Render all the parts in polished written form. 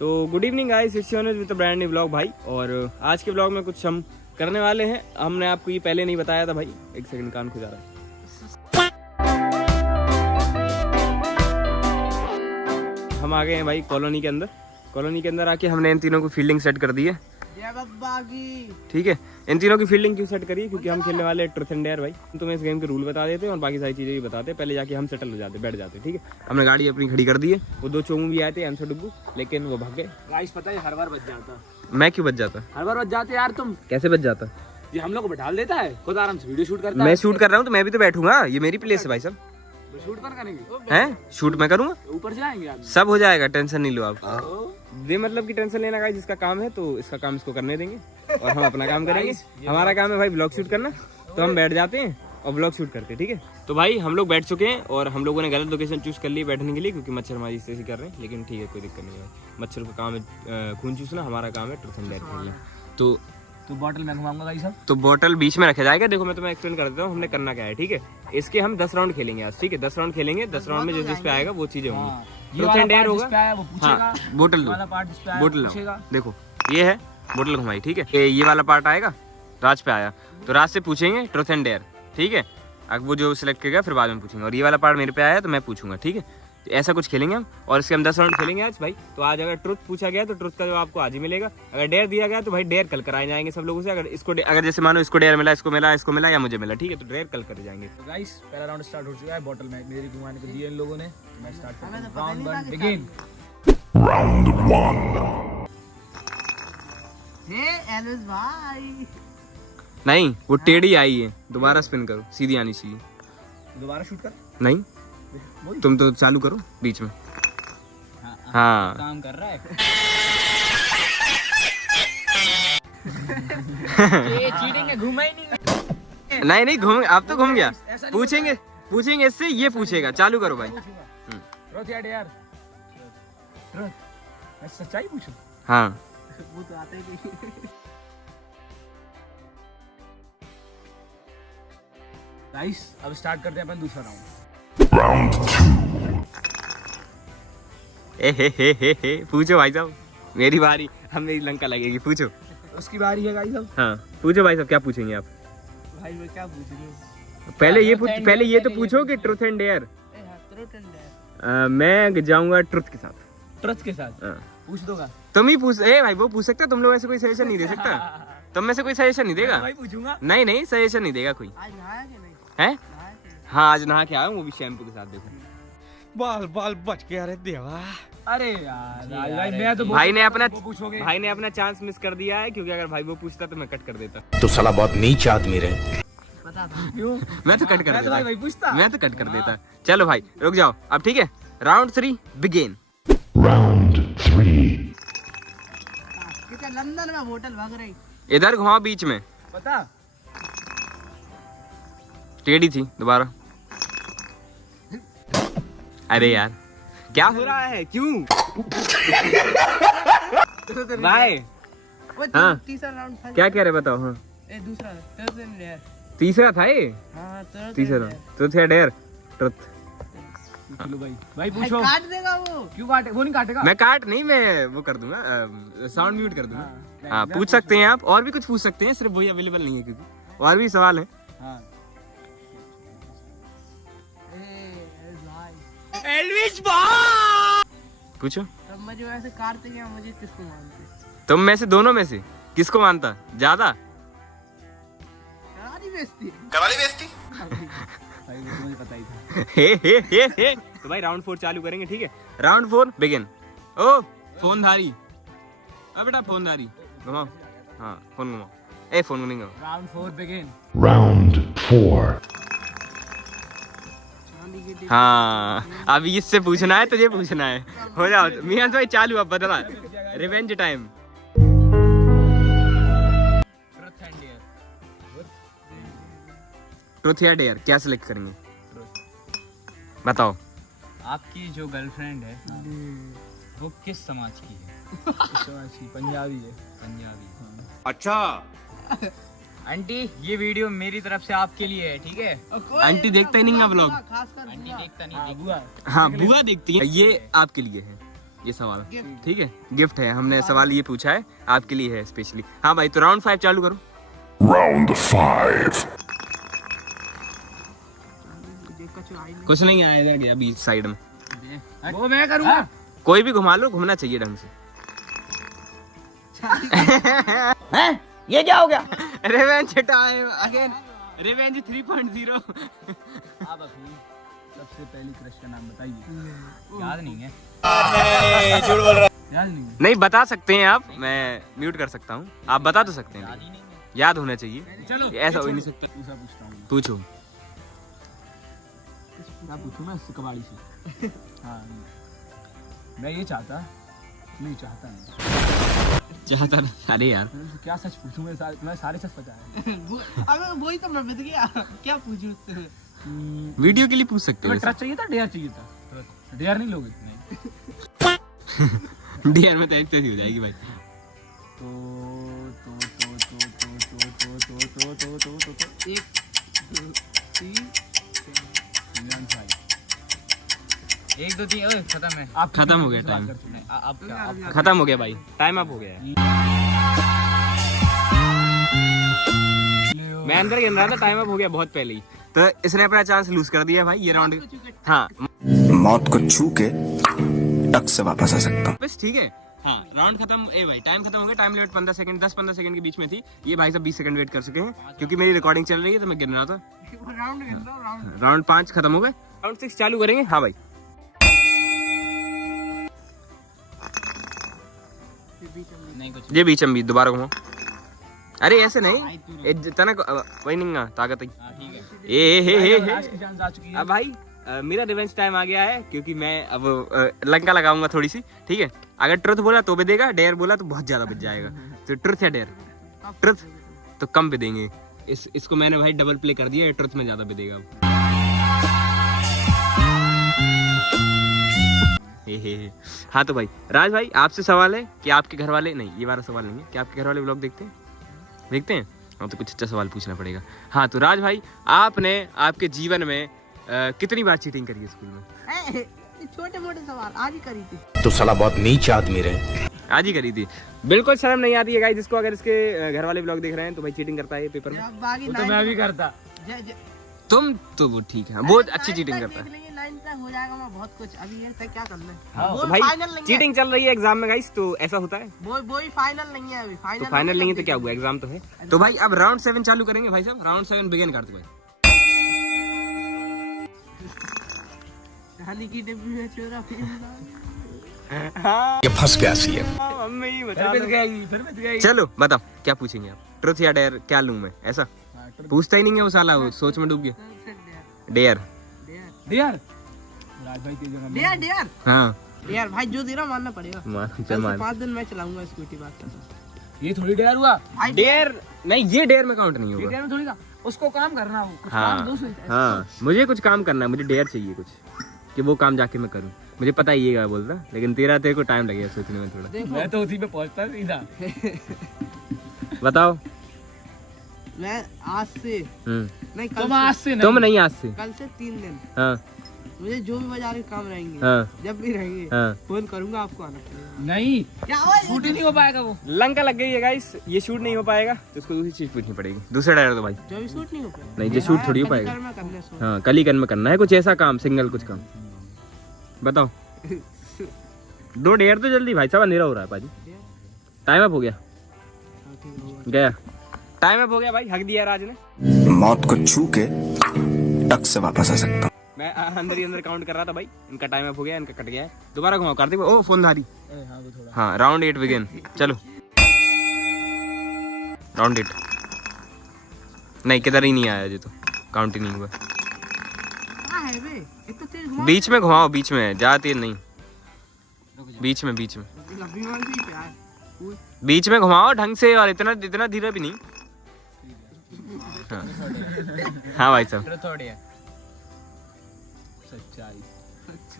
तो good evening guys, it's your with brand new vlog भाई। और आज के व्लॉग में कुछ हम करने वाले हैं। हमने आपको ये पहले नहीं बताया था भाई। एक सेकंड, कान खुजा रहा है। हम आ गए हैं भाई कॉलोनी के अंदर। कॉलोनी के अंदर आके हमने इन तीनों को फील्डिंग सेट कर दी है। ठीक है, इन तीनों की फील्डिंग क्यों सेट करी? क्योंकि हम खेलने वाले ट्रुथ एंड डेयर भाई। तुम्हें इस गेम के रूल बता देते हैं और बाकी सारी चीजें भी बताते हैं। पहले जाके हम सेटल हो जाते, बैठ जाते। ठीक है, हमने गाड़ी अपनी खड़ी कर दी है। वो दो चोमू भी आए थे, हमसे डुब्बू, लेकिन वो भाग गए। गाइस पता है हर बार बच जाता। मैं क्यों बच जाता? हर बार बच जाते यार तुम। कैसे बच जाता? ये हम लोग को बैठा देता है, खुद आराम से वीडियो शूट करता है। मैं शूट कर रहा हूँ तो मैं भी तो बैठूंगा। ये मेरी प्लेस है भाई साहब। शूट कर करेंगे हैं? शूट मैं करूंगा, ऊपर से आएंगे आप। सब हो जाएगा, टेंशन नहीं लो आप। ये मतलब कि टेंशन लेना गाइस, जिसका काम है तो इसका काम इसको करने देंगे और हम अपना काम करेंगे। हमारा काम है भाई ब्लॉग शूट करना, तो हम बैठ जाते हैं और ब्लॉग शूट करते हैं। ठीक है, तो भाई हम लोग बैठ चुके हैं और हम लोगों ने गलत लोकेशन चूज कर ली बैठने के लिए, क्योंकि मच्छर हमारी इस कर रहे हैं। लेकिन ठीक है, कोई दिक्कत नहीं है भाई। मच्छर का काम है खून चूसना, हमारा काम है ट्रुथ एंड डेयर खेलना। तो बॉटल मैं घुमाऊंगा गाइस सब। तो बॉटल बीच में रखा जाएगा। देखो मैं तुम्हें एक्सप्लेन कर देता हूँ हमने करना क्या है। ठीक है, इसके हम 10 राउंड खेलेंगे आज। ठीक है, 10 राउंड खेलेंगे। 10 राउंड में जिस पे आएगा वो चीजें होंगी। ट्रुथ एंड डेयर होगा। हाँ, बोतल दो, बोतल लाओ। देखो ये है बोतल घुमाई। ठीक है, ये वाला पार्ट आएगा, राज पे आया तो राज से पूछेंगे ट्रुथ एंड डेयर। ठीक है, अब वो जो सिलेक्ट करेगा फिर बाद में पूछेंगे। और ये वाला पार्ट मेरे पे आया तो मैं पूछूंगा। ठीक है, तो ऐसा कुछ खेलेंगे हम। और इसके हम 10 राउंड खेलेंगे आज भाई। तो आज अगर ट्रुथ पूछा गया तो ट्रुथ का जवाब आपको आज ही मिलेगा। अगर डेयर दिया गया तो भाई डेयर कल कराए जाएंगे सब लोगों से। अगर इसको अगर जैसे मानो इसको डेयर मिला, इसको मिला या मुझे मिला, ठीक है, तो डेयर कल करे जाएंगे। तो गाइस पहला राउंड स्टार्ट हो चुका है। बॉटल में मेरी घुमाने को दी इन लोगों ने। मैं स्टार्ट करता हूं। Round 1 begin. Round 1. एलविस भाई नहीं, वो टेढ़ी आई है, दोबारा स्पिन करो, सीधी आनी चाहिए। दोबारा शूट कर। नहीं, तुम तो चालू करो बीच में। हाँ काम कर रहा है। ये चीटिंग है, घुमा ही नहीं। नहीं घूम, अब तो घूम गया। पूछेंगे इससे, ये पूछेगा। चालू करो भाई। ट्रुथ या डेयर? ट्रुथ। मैं सच्चाई पूछूं? हाँ, वो तो आता ही नहीं। गाइस अब स्टार्ट करते हैं अपन दूसरा राउंड। Round 2. हे पूछो भाई साहब, मेरी बारी। हम मेरी लंका लगेगी, पूछो। उसकी बारी है गाइस अब। हाँ पूछो भाई साहब, क्या पूछेंगे आप? भाई मैं क्या पूछ रही हूँ? पहले ये तो पूछो कि ट्रुथ एंड डेयर। मैं जाऊंगा ट्रुथ के साथ। ट्रुथ के साथ? हाँ। पूछ दोगा? तुम ही पूछ। भाई वो पूछ सकता, तुम लोग ऐसे कोई सजेशन नहीं दे सकता। तुम में से कोई सजेशन नहीं देगा? भाई पूछूंगा। नहीं सजेशन नहीं देगा कोई। आज नहाया कि नहीं? है? नहाया कि नहीं? हाँ आज नहा के आया हूँ, वो भी शैम्पू के साथ। देखो बाल बच गया रे देवा। अरे यार भाई मैं तो भाई ने पूछोगे। अपना चांस मिस कर दिया है, क्योंकि अगर भाई वो पूछता तो मैं कट कर देता। तो साला बहुत नीच आदमी रहे। पता था। क्यों? मैं तो कट कर देता। भाई पूछता। मैं तो कट कर देता। चलो भाई रुक जाओ अब। ठीक है, राउंड 3 बिगिन। Round 3. कितना लंदन में होटल भाग रही। इधर घुमाओ बीच में। पता? टेढ़ी थी, दोबारा। अरे यार क्या हो रहा है, क्यों? भाई वो हाँ। तीसरा राउंड था। क्या कह रहे बताओ। हाँ ए दूसरा ट्रुथ एंड डेयर। तीसरा था ये। हां तीसरा ट्रुथ या डेयर? ट्रुथ। चलो भाई भाई पूछो। काट देगा वो। क्यों काटे? वो नहीं काटेगा। मैं काट नहीं, मैं वो कर दूंगा, साउंड म्यूट कर दूंगा। हाँ पूछ सकते हैं आप, और भी कुछ पूछ सकते हैं, सिर्फ वही अवेलेबल नहीं है, क्योंकि और भी सवाल है। हाँ। एलविस पूछो। तब मुझे वैसे काटते क्या, मुझे किसको मानते? तुम में से, दोनों में से किसको मानता ज्यादा? करारी बेइज्जती। भाई वो मुझे पता ही था। हे। तो भाई राउंड 4 चालू करेंगे। ठीक है, राउंड 4 बिगिन। ओ फोनधारी, अब बेटा फोनधारी घुमाओ। हाँ फोन घुमाओ। फोन नहीं घुमाओ। Round 4 begin. Round 4. हाँ अभी इससे पूछना है, तुझे पूछना है। हो जाओ मियां भाई चालू, अब बदला। Revenge time. Truth and dare. Truth या डेयर, क्या सिलेक्ट करेंगे बताओ? आपकी जो गर्लफ्रेंड है वो किस समाज की है? पंजाबी है। पंजाबी। अच्छा आंटी ये वीडियो मेरी तरफ से आपके लिए है, ठीक है? आंटी देखता ही नहीं है व्लॉग। खासकर आंटी देखता नहीं। बुआ। हाँ बुआ देखती है। ये आपके लिए है। ये सवाल, ठीक है, गिफ्ट है। हमने सवाल ये पूछा है, आपके लिए है स्पेशली। हाँ भाई, तो राउंड 5 चालू करो। Round 5. कुछ नहीं आया इधर गया बीच साइड में। वो मैं करूँगा। कोई भी घुमा लो, घूमना चाहिए ढंग से। ये क्या हो गया? Revenge time again, revenge 3.0। आप अपनी सबसे पहली क्रश का नाम बताइए। याद नहीं है? याद नहीं है? नहीं बता सकते हैं आप, मैं म्यूट कर सकता हूँ, आप बता तो सकते हैं, याद होना चाहिए। चलो ऐसा हो ही नहीं सकता। दूसरा पूछता हूँ। पूछो। क्या पूछूं मैं इससे कबाड़ी से? हाँ, मैं ये चाहता नहीं। चाहता ना, अरे यार क्या सच पूछूं? मैं सारे सच पता है। अबे वही तो मैं बता गया, क्या पूछूं उससे? वीडियो के लिए पूछ सकते हो। ट्रस्ट चाहिए था, डेयर चाहिए था? डेयर नहीं लोगे? डीआर में तो एक्सेस ही हो जाएगी भाई। एक, दो, तीन, 1 2 3 ओए खत्म है। आप खत्म हो गया टाइम। आप खत्म हो गया भाई, टाइम अप हो गया है। मैं अंदर गिन रहा था, टाइम अप हो गया बहुत पहले ही। तो इसने अपना चांस लूज कर दिया भाई ये राउंड। हाँ मौत को छू के टक से वापस आ सकता हूँ। बस ठीक है। हाँ राउंड खत्म। ए भाई टाइम खत्म हो गया। टाइम लिमिट 15 सेकंड, 10-15 सेकंड के बीच में थी। ये भाई साहब 20 सेकंड वेट कर चुके हैं क्योंकि मेरी रिकॉर्डिंग चल रही है, तो मैं गिन रहा था। राउंड 5 खत्म हो गए, राउंड 6 चालू करेंगे। हाँ भाई नहीं कुछ। ये बीच में दोबारा घुमाओ। अरे ऐसे नहीं, तना वही नहीं ताकत ही। ठीक है। ए आज की जान जा चुकी है। अब भाई मेरा रिवेंज टाइम आ गया है क्योंकि मैं अब लंका लगाऊंगा थोड़ी सी, ठीक है। अगर ट्रुथ बोला तो भी देगा, डेयर बोला तो बहुत ज्यादा बच जाएगा। तो ट्रुथ या डेयर? ट्रुथ तो कम पे देंगे। इसको मैंने भाई डबल प्ले कर दिया, ट्रुथ में ज्यादा पे देगा अब। हाँ तो भाई राज भाई आपसे सवाल है कि आपके घर वाले, नहीं ये वाला सवाल नहीं है, कि आपके घर वाले व्लॉग देखते हैं? हाँ तो कुछ अच्छा सवाल पूछना पड़ेगा। हाँ तो राज भाई आपने आपके जीवन में कितनी बार चीटिंग करी है स्कूल में? छोटे मोटे सवाल आज ही करी थी। तो साला बहुत नीच आदमी रहे। आज ही करी थी। बिल्कुल शर्म नहीं आती है गाइस जिसको, अगर इसके घर वाले व्लॉग देख रहे हैं तो भाई चीटिंग करता है पेपर में। तो मैं भी करता। तुम तो वो ठीक है, बहुत अच्छी चीटिंग करता है। 9 तक हो जाएगा मैं बहुत कुछ, अभी ये तक क्या करना है। हाँ, तो भाई चीटिंग चल रही है एग्जाम में गाइस, तो ऐसा होता है। वो फाइनल नहीं है अभी। तो फाइनल नहीं है तो क्या हुआ, एग्जाम तो है। तो भाई अब राउंड 7 चालू करेंगे भाई साहब। राउंड 7 बिगिन करते भाई। कहानी की डिब्बी में चोरा ये फंस गया सी है। फिर बच गई। चलो बताओ क्या पूछेंगे आप? ट्रुथ या डेयर क्या लूं मैं? ऐसा पूछता ही नहीं है वो साला, वो सोच में डूब गया। डेयर। डेयर राज भाई की जगह डेयर डेयर हाँ यार भाई जो दे रहा मानना पड़ेगा। चल मान। 5 दिन मैं चलाऊंगा स्कूटी। बात करता ये थोड़ी डेयर हुआ। डेयर नहीं, ये डेयर में काउंट नहीं होगा। डेयर में थोड़ी का उसको काम करना हो, कुछ हाँ काम दूसरे। हाँ मुझे कुछ काम करना है, मुझे डेयर चाहिए कुछ कि वो काम जाके मैं करूँ। मुझे पता ही है बोलता, लेकिन तेरे को टाइम लगेगा सोचने में थोड़ा। मैं तो उसी पे पहुंचता सीधा। बताओ। मैं आज से नहीं, कल तुम आज से तुम नहीं, आज से कल से 3 दिन हाँ मुझे जो भी बाजार के काम रहेंगे, हाँ जब भी रहेंगे हाँ फोन करूंगा, आपको आना पड़ेगा। नहीं क्या हुआ? शूट ही नहीं हो पाएगा वो। लंका लग गई है गाइस, ये शूट नहीं हो पाएगा तो उसको दूसरी चीज पूछनी पड़ेगी। दूसरा डायलॉग तो भाई जो भी शूट नहीं हो पाएगा। नहीं, ये शूट थोड़ी हो पाएगा। हाँ कल ही में करना है कुछ ऐसा काम, सिंगल कुछ काम बताओ। दो डेयर तो जल्दी भाई साहब, अंधेरा हो रहा है पाजी। टाइम अप हो गया, गया टाइम अप हो गया भाई। हक दिया राज ने। मौत को छू के टक से वापस आ सकता हूँ। मैं अंदर ही अंदर काउंट कर रहा था भाई। इनका टाइम अप हो गया, इनका कट गया है। दोबारा घुमाओ कार्तिक। ओ फोन धारी। हाँ राउंड 8 बिगिन। चलो राउंड 8 नहीं, किधर ही नहीं आया जी, तो काउंट ही नहीं हुआ। बीच में घुमाओ, बीच में ज्यादा तेज नहीं, बीच में बीच में घुमाओ ढंग से, और इतना इतना धीरे भी नहीं। हाँ, हाँ भाई साहब। सच्चाई,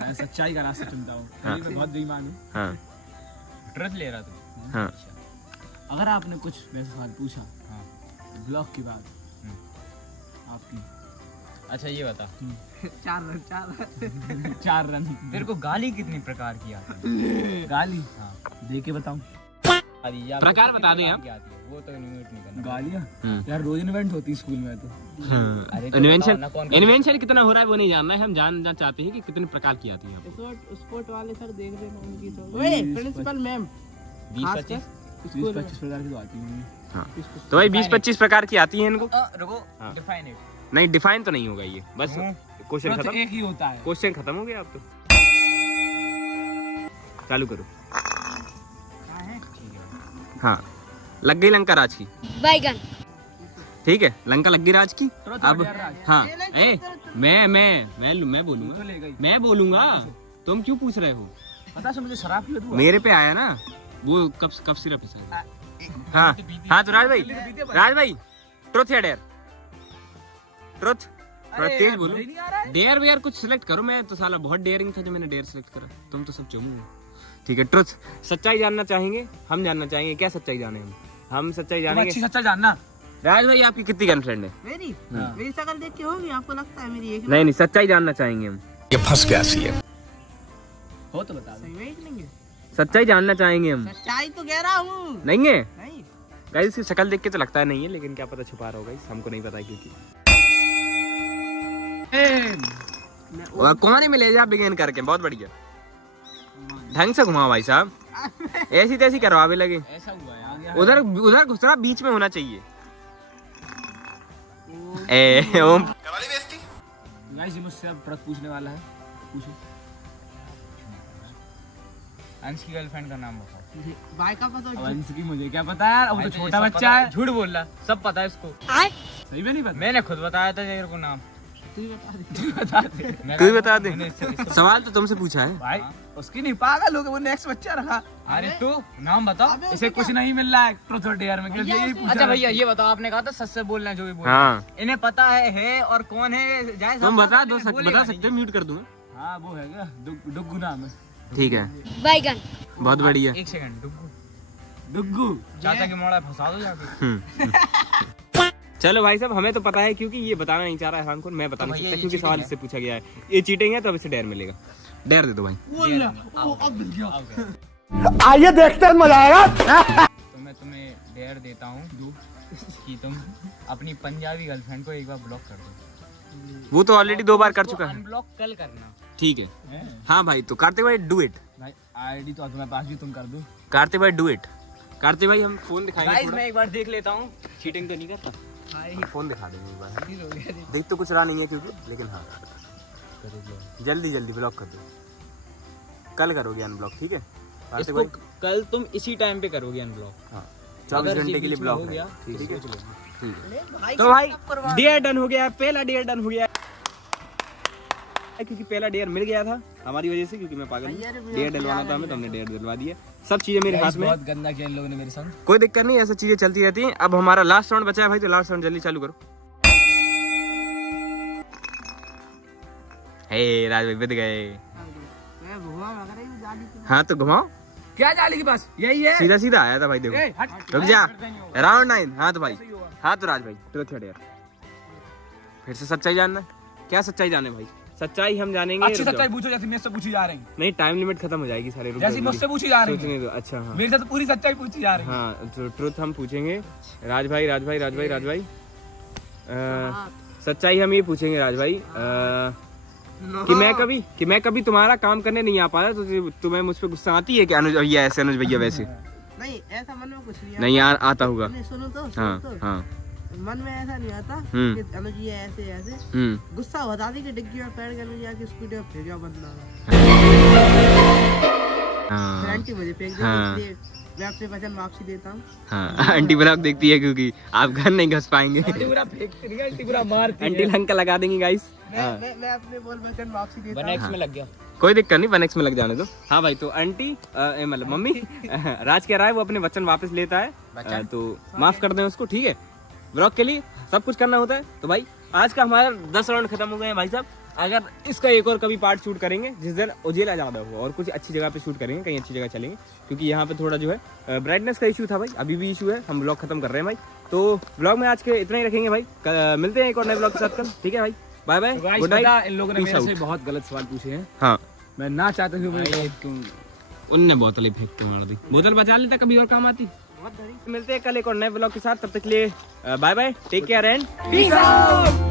मैं सच्चाई का रास्ता चुनता हूँ। हाँ। मैं बहुत बेईमान हूँ। हाँ ट्रस्ट ले रहा था। हाँ अगर आपने कुछ मेरे से सवाल पूछा ब्लॉग के बाद आपकी, अच्छा ये बता 4 रन। तेरे को गाली कितने प्रकार की आती है? गाली हाँ दे के बताऊं प्रकार बता दें आप। वो तो इन्वेंट नहीं करना। गालियाँ यार रोज इन्वेंट होती है स्कूल में तो। अरे इन्वेंशन कितना हो रहा है वो नहीं जानना है, हम जानना चाहते हैं कि कितने प्रकार की आती है। स्पोर्ट वाले सर देख लेना उनकी तो। ओए प्रिंसिपल मैम 20-25 प्रकार की तो आती है। हाँ तो भाई 20-25 प्रकार की आती है इनको। रुको हाँ। Define it. नहीं डिफाइन तो नहीं होगा ये, बस क्वेश्चन खत्म। एक ही होता है। क्वेश्चन खत्म हो गया। आप तो चालू करो। हाँ लग गई लंका राज की बैगन। ठीक है, लंका लग गई राज की। अब हाँ मैं बोलूंगा, मैं बोलूंगा। तुम क्यों पूछ रहे हो? पता है मुझे शराब की लत मेरे पे आया ना वो कब सिर्फ है। हाँ हाँ तो राज भाई ट्रुथ या डेयर? ट्रुथ। थोड़ा तेज बोलो। डेयर वेयर कुछ सिलेक्ट करो। मैं तो साला बहुत डेयरिंग था जो मैंने डेयर सिलेक्ट करा। तुम तो सब चुमू। ठीक है ट्रुथ। सच्चाई जानना चाहेंगे, हम जानना चाहेंगे। क्या सच्चाई जाने? हम सच्चाई जानेंगे। अच्छी सच्चाई जानना। राज भाई आपकी कितनी गर्लफ्रेंड है? मेरी शक्ल देख के होगी, आपको लगता है मेरी एक? नहीं सच्चाई जानना चाहेंगे हम। ये फंस गया सी है। हो तो बता दो। सही में एक नहीं है। सच्चाई जानना चाहेंगे हम। सच्चाई तो कह रहा हूँ। नहीं है नहीं गाइस, इसकी शक्ल देख के तो लगता है नहीं है, लेकिन क्या पता छुपा रहा होगा, हमको नहीं पता क्योंकि। और कौन में ले जा बिगेन करके। बहुत बढ़िया, ढंग से घुमाओ भाई साहब। ऐसी तैसी करवावे लगे। ऐसा हुआ है आगे। उधर घुसरा बीच में होना चाहिए। ए ओम गाइस ये मुझसे अब प्रश्न पूछने वाला है। पूछो। अंश की गर्लफ्रेंड का नाम बताओ। भाई का पता अब अंश की मुझे क्या पता यार, वो तो छोटा बच्चा है। झूठ बोल रहा, सब पता है इसको। सही में नहीं पता। मैंने खुद बताया था तेरे को नाम। तू ही बता दे। तू ही बता दे। सवाल तो तुमसे पूछा है भाई उसकी नहीं, पागल हो गया, वो नेक्स्ट बच्चा रखा। अरे तू नाम बता। इसे कुछ नहीं मिल रहा है ट्रुथ और डेयर में। यही पूछा। अच्छा भैया ये बताओ, आपने कहा था सच से बोलना जो भी बोलना। हाँ इन्हें पता है और कौन है जाए तुम बता दो। बता सकते हो, म्यूट कर दूंगा। हाँ वो है क्या, डुग्गू नाम है। ठीक है बैगन। बहुत बढ़िया। एक सेकंड। डुग्गू चाचा के मोड़ा फंसा दो जाके। चलो भाई साहब, हमें तो पता है क्योंकि ये बताना नहीं चाह रहा है हमको। मैं बता नहीं सकता क्योंकि सवाल इससे पूछा गया है। ये चीटिंग है तो अब इसे डेयर मिलेगा। डेयर दे दो भाई। आइए देखते हैं, मजा आएगा। तो मैं तुम्हें डेयर देता हूँ कि तुम अपनी पंजाबी गर्लफ्रेंड को एक बार ब्लॉक कर दो। वो तो ऑलरेडी 2 बार कर चुका है। अनब्लॉक कल करना। ठीक है हाँ भाई। तो कार्तिक भाई डू इट। भाई आईडी तो तुम्हारे पास भी, तुम कर दो। कार्तिक भाई डू इट। कार्तिक भाई हम फोन दिखाएंगे गाइस थोड़ा। मैं एक बार देख लेता हूँ, चीटिंग तो नहीं करता। फोन दिखा देंगे एक बार। देख तो कुछ रहा नहीं है क्योंकि, लेकिन हाँ जल्दी ब्लॉक कर दो। कल करोगे अनब्लॉक, ठीक है कार्तिक इसको भाई? कल तुम इसी टाइम पे करोगे अनब्लॉक। हाँ 24 घंटे के लिए ब्लॉक हो गया। है। ठीक है ठीक है। तो भाई डेयर डन हो गया। पहला डेयर डन हो गया क्योंकि पहला डेयर मिल गया था हमारी वजह से, क्योंकि मैं पागल हूँ। डेयर डलवाना था हमें तो हमने डेयर डलवा दिया। सब चीजें मेरे हाथ में। बहुत गंदा किया इन लोगों ने मेरे साथ। कोई दिक्कत नहीं, ऐसी चीजें चलती रहती हैं। अब हमारा लास्ट राउंड बचा है भाई, तो लास्ट राउंड जल्दी चालू करो। हे राज भाई बच गए। हाँ तो घुमाओ। क्या जाली के पास यही है। सीधा सीधा आया था भाई, देखो। रुक जा। राउंड 9। हाँ तो भाई, हाँ तो राज भाई ट्रुथ या डेयर? फिर से सच्चाई जानना। क्या सच्चाई जाने भाई? सच्चाई हम जानेंगे। अच्छी सच्चाई पूछो जैसे मुझसे पूछी जा रही है। नहीं टाइम लिमिट खत्म हो जाएगी सारे। रुक जैसे मुझसे पूछी जा रही है। सोचने दो। अच्छा हाँ मेरे साथ पूरी सच्चाई पूछी जा रही है। हाँ तो ट्रुथ हम पूछेंगे। राज भाई सच्चाई हम ये पूछेंगे राज भाई कि मैं कभी तुम्हारा काम करने नहीं आ पाया तो तुम्हें मुझ पे गुस्सा आती है कि अनुज भैया ऐसे, अनुज भैया वैसे? नहीं ऐसा मन में कुछ नहीं यार आता होगा। सुनो तो हाँ मन में ऐसा नहीं आता कि अनुज ये ऐसे गुस्सा होता थी कि डिग्गी में पैर करने जाके स्कूटी में फेंक गया बंदा। आंटी मुझे फेंक दी, इसलिए मैं अपने वचन वापसी देता हूँ। हाँ आंटी ब्लॉक देखती है क्योंकि आप घर नहीं घस पाएंगे। आंटी पूरा मारती है। आंटी लंका लगा देंगी गाइस। मैं अपने बोल वचन वापसी देता हूँ। 1x में लग गया। कोई दिक्कत नहीं, 1x में लग जाने दो। हाँ भाई तो आंटी मतलब मम्मी राज कह रहा है वो अपने वचन वापस लेता है, तो माफ कर दें उसको। ठीक है, ब्लॉग के लिए सब कुछ करना होता है। तो भाई आज का हमारा 10 राउंड खत्म हो गए हैं भाई साहब। अगर इसका एक और कभी पार्ट शूट करेंगे जिस दिन उजेला ज्यादा हो और कुछ अच्छी जगह पे शूट करेंगे, कहीं अच्छी जगह चलेंगे, क्योंकि यहाँ पे थोड़ा जो है ब्राइटनेस का इशू था भाई, अभी भी इशू है। हम ब्लॉग खत्म कर रहे हैं भाई, तो ब्लॉग में आज के इतना ही रखेंगे भाई। मिलते हैं एक और नए ब्लॉग के साथ कल। ठीक है भाई। बाय बाय, तो guys, गुड पता, नाइट। इन लोगों ने Peace मेरे out। से बहुत गलत सवाल पूछे हैं। हाँ, मैं ना चाहते हुए उनने बोतल ही फेंक के मार दी। बोतल बचा लेता, कभी और काम आती। मिलते हैं कल एक और नए ब्लॉग के साथ, तब तक के लिए bye bye, take care and peace out.